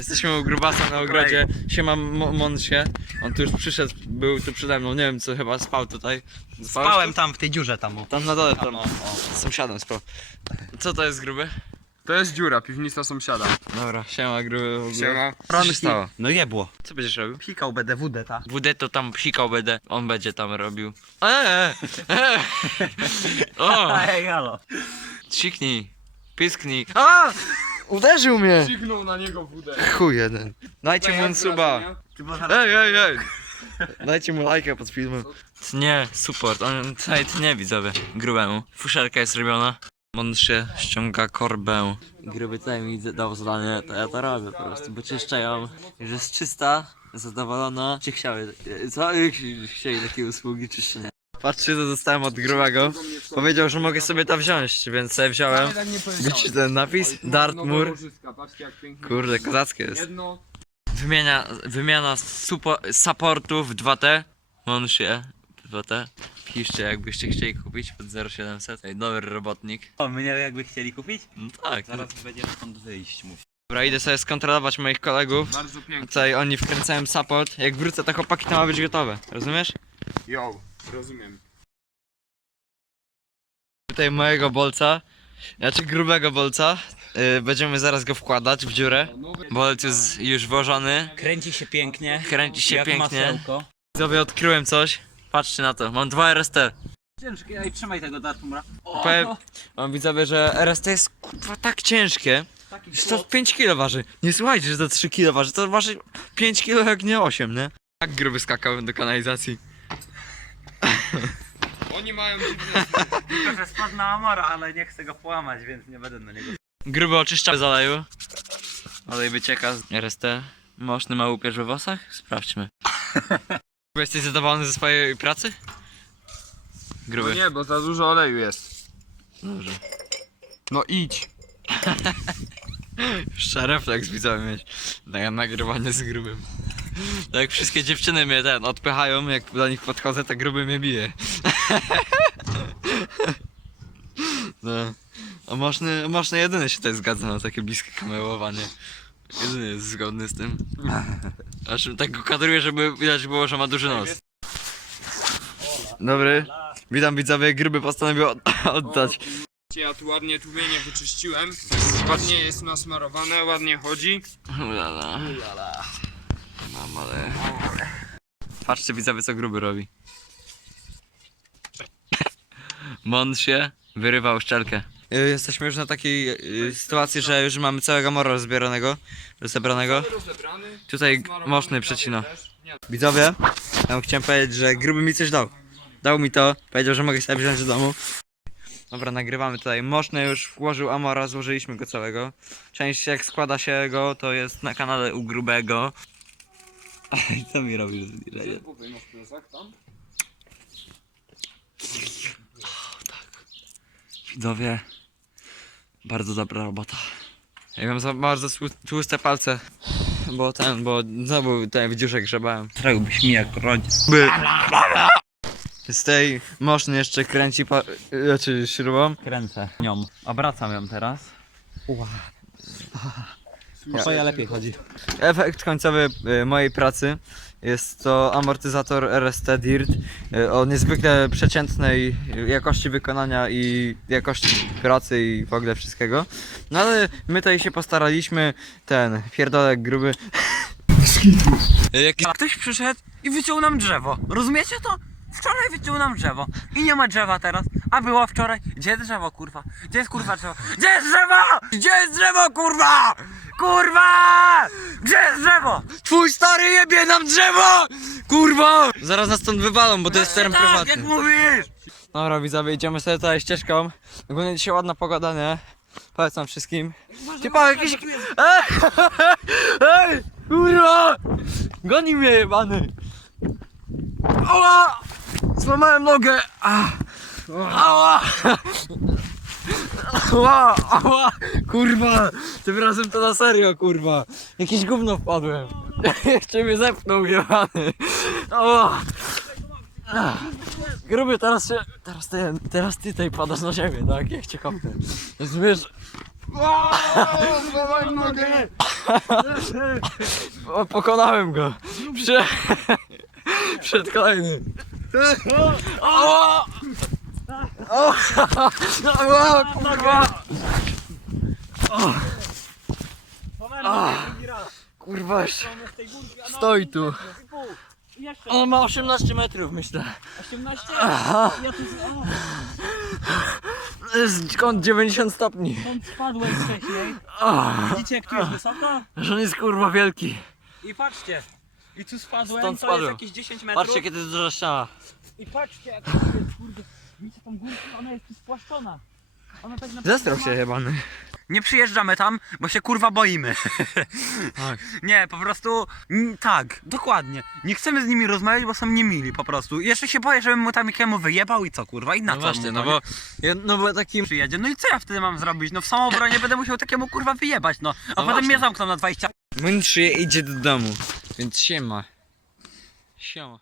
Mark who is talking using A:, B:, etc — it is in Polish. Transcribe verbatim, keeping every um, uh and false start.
A: Jesteśmy u grubasa na ogrodzie. Siema Monsie. On tu już przyszedł, był tu przede mną. Nie wiem co, chyba spał tutaj. Spałeś
B: Spałem
A: tu?
B: tam w tej dziurze tam. O.
A: Tam na dole, tam. O, z sąsiadem spał. Co to jest gruby?
C: To jest dziura, piwnica sąsiada.
A: Dobra, siema gruby. w ogóle.
C: Siema.
A: Co się stało?
B: No jebło.
A: Co będziesz robił?
B: Psikał B D W D, ta.
A: W D to tam psikał będę. On będzie tam robił. Eee! Eee! O!
B: Ej, halo.
A: Siknij. Pisknij. A! Uderzył mnie!
C: Cignął na niego wódę.
A: Chuj jeden. Dajcie mu suba.
B: Ty może
A: Ej, ej, ej! Dajcie mu lajka pod filmem. Nie, support, on tutaj nie widzowie. Grubemu. Fuszerka jest robiona. On się ściąga korbę. Gruby tutaj mi dał zadanie, to ja to robię po prostu, bo czyszczają. Już jest czysta, zadowolona. Czy chciały, co? Chcieli takie usługi czyszczenia. Patrzcie co dostałem od grubego. Powiedział, że mogę sobie to wziąć, więc sobie wziąłem. Widzicie ten napis? Dartmoor. Kurde, kozackie jest.
C: Jedno.
A: Wymienia, wymiana supo, supportów dwa T. On się dwa T. Piszcie jakbyście chcieli kupić pod zero siedemset. Ej, dobry robotnik.
B: O, mnie jakby chcieli kupić?
A: No tak.
B: Zaraz będzie stąd wyjść, mów.
A: Dobra, idę sobie skontrolować moich kolegów.
C: Bardzo pięknie.
A: Tutaj oni wkręcają support. Jak wrócę to chłopaki to ma być gotowe. Rozumiesz?
C: Yo, rozumiem.
A: Tutaj mojego bolca. Znaczy grubego bolca. Yy, będziemy zaraz go wkładać w dziurę. Bolt jest już włożony.
B: Kręci się pięknie.
A: Kręci się
B: jak
A: pięknie.
B: masełko.
A: Sobie odkryłem coś. Patrzcie na to. Mam dwa R S T.
B: Ciężkie, ej, trzymaj tego Dartmoora.
A: Powiem, mam widzowie, że R S T jest kurwa tak ciężkie. Że to pięć kilo waży. Nie słuchajcie, że to trzy kilo waży. To waży pięć kilo jak nie osiem, nie? Tak gruby skakał do kanalizacji.
C: Oni mają dziwne...
B: Tylko, że spadł na Amora, ale nie chcę go połamać, więc nie będę na niego.
A: Gruby oczyszcza z oleju. Olej wycieka z R S T. Moszny ma łupież we włosach? Sprawdźmy. Jesteś zadowolony ze swojej pracy?
C: No
A: Gruby.
C: nie, bo za dużo oleju jest.
A: Dobrze.
C: No idź.
A: Jeszcze refleks widzowie mieć. Na nagrywanie z grubym. Tak jak wszystkie dziewczyny mnie ten odpychają, jak do nich podchodzę, to gruby mnie bije. No. A Moszny, Moszny jedyny się tutaj zgadza na takie bliskie kamerowanie. Jedyny jest zgodny z tym. Aż tak go kadruję, żeby widać było, że ma duży nos. Dobry. Witam widzowie, gruby postanowił od oddać.
C: Ja tu ładnie tłumienie wyczyściłem. Ładnie jest nasmarowane, ładnie chodzi.
A: Ulala. Mam ale... Patrzcie widzowie co gruby robi. Mon się wyrywał szczelkę. Jesteśmy już na takiej y, sytuacji, że już mamy całego mora rozbieranego, zebranego.
C: Rozebrany.
A: Tutaj
C: nasmarowany
A: Moszny
C: prawie
A: przecina.
C: też. Nie,
A: Widzowie, ja chciałem powiedzieć, że gruby mi coś dał. Dał mi to, powiedział, że mogę sobie wziąć do domu. Dobra, nagrywamy tutaj. Moszny już włożył Amora, złożyliśmy go całego. Część jak składa się go, to jest na kanale u grubego. I co mi robisz?
C: Głowy masz plecak tam?
A: Widzowie, bardzo dobra robota. Ja mam za bardzo tłuste palce, bo ten, bo znowu tutaj w dziurze grzebałem.
B: Trafiłbyś mi jak rodzic.
A: By. Z tej Moszny jeszcze kręci pa... znaczy śrubą.
B: Kręcę nią. Obracam ją teraz. Ua. Twoja lepiej chodzi.
A: Efekt końcowy y, mojej pracy jest to amortyzator R S T Dirt y, o niezwykle przeciętnej jakości wykonania i jakości pracy i w ogóle wszystkiego. No ale my tutaj się postaraliśmy, ten pierdolek gruby. Jaki...
B: A ktoś przyszedł i wyciął nam drzewo. Rozumiecie to? Wczoraj wyciął nam drzewo. I nie ma drzewa teraz. A było wczoraj. Gdzie jest drzewo, kurwa? Gdzie jest kurwa drzewo? Gdzie jest drzewo? Gdzie jest drzewo, kurwa? Kurwa! Gdzie jest drzewo?
A: Twój stary jebie nam drzewo! Kurwa! Zaraz nas stąd wywalą, bo to jest teren
B: Tak,
A: prywatny.
B: jak mówisz!
A: Dobra widzowie, idziemy sobie tutaj ścieżką. Ogólnie dzisiaj ładna pogoda, nie? Polecam wszystkim. Ty pa, jakiś... Ej! Ej! Kurwa! Goni mnie jebany! Ała! Złamałem nogę! Ah. Ała! Ała! Ała! Kurwa! Tym razem to na serio, kurwa! Jakieś gówno wpadłem! Jeszcze mnie zepnął jebany! Ała! Gruby, teraz się... Teraz ty, teraz ty tutaj padasz na ziemię, tak? Jak cię kopnę. Rozumiesz?
C: Złamałem nogę!
A: O, pokonałem go. Prze... Przed kolejnym. O! O! O, kurwa! Kurwa, stoi tu. On ma osiemnaście metrów, myślę.
B: osiemnaście?
A: Aha.
B: Ja tu
A: Jest kąt dziewięćdziesiąt stopni.
B: stąd spadłem wcześniej.
A: Ah,
B: Widzicie jak tu jest wysoko?
A: że on jest kurwa wielki.
B: I patrzcie. I tu spadłem,
A: Stąd
B: to
A: spadłem.
B: jest jakieś dziesięć metrów.
A: Patrzcie, kiedy jest duża ściana.
B: I patrzcie jak to jest, kurde. Widzicie tą górkę, ona jest tu spłaszczona. Ona tak naprawdę
A: Zestrał
B: ma-
A: się jebany.
B: Nie przyjeżdżamy tam, bo się kurwa boimy.
A: Tak.
B: Nie, po prostu mm, tak, dokładnie. Nie chcemy z nimi rozmawiać, bo są niemili po prostu. I jeszcze się boję, żebym mu tam jakiemu wyjebał i co kurwa i na
A: No
B: co
A: właśnie,
B: mu
A: no
B: to,
A: bo, ja- no bo takim...
B: przyjedzie. No i co ja wtedy mam zrobić? No w samobronie będę musiał takiemu kurwa wyjebać, no. A potem
A: właśnie.
B: mnie zamkną na dwadzieścia.
A: Mój idzie do domu, więc siema. Siema.